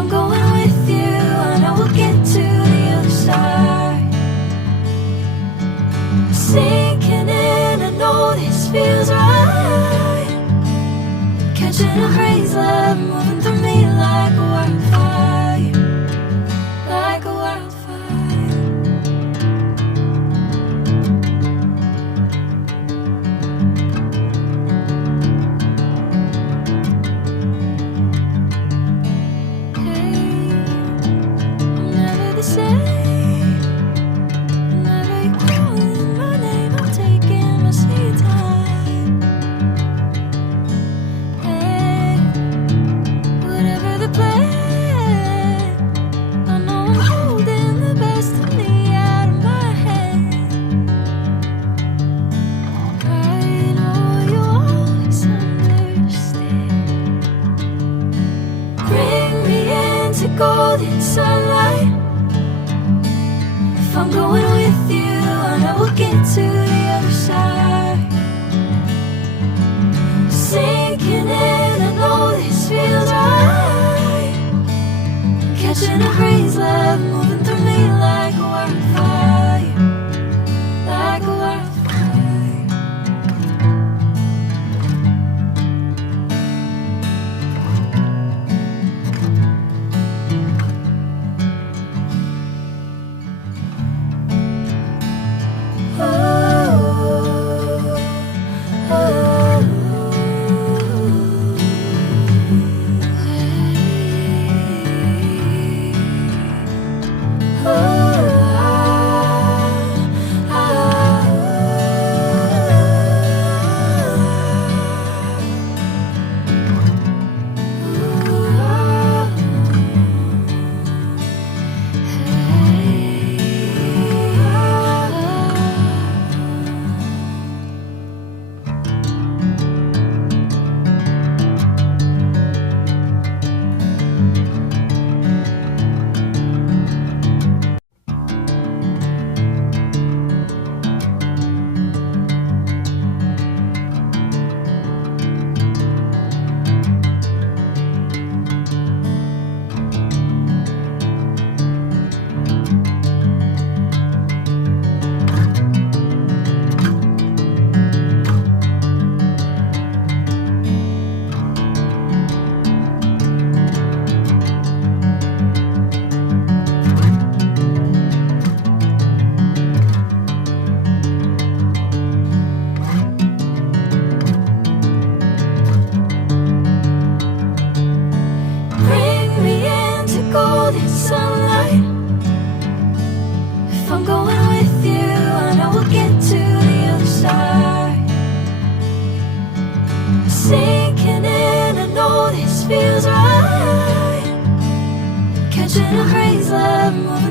I'm going with you, I know we'll get to the other side. Sinking in, I know this feels right. Catching a crazy love moving through me like a wildfire, like a wildfire. Hey, I'm never the same. Whenever you're calling my name, I'm taking my sweet time. Hey, whatever the plan, I know I'm holding the best of me out of my hand. I know you'll always understand. Bring me into golden sunlight. If I'm going with you, I know we'll get to the other side. Sinking in, I know this feels right. Catching a crazy love moving through me like a wildfire, like a wildfire. Bring me into golden sunlight. If I'm going with you, I know we'll get to the other side. Sinking in, I know this feels right. Catching a crazy love moving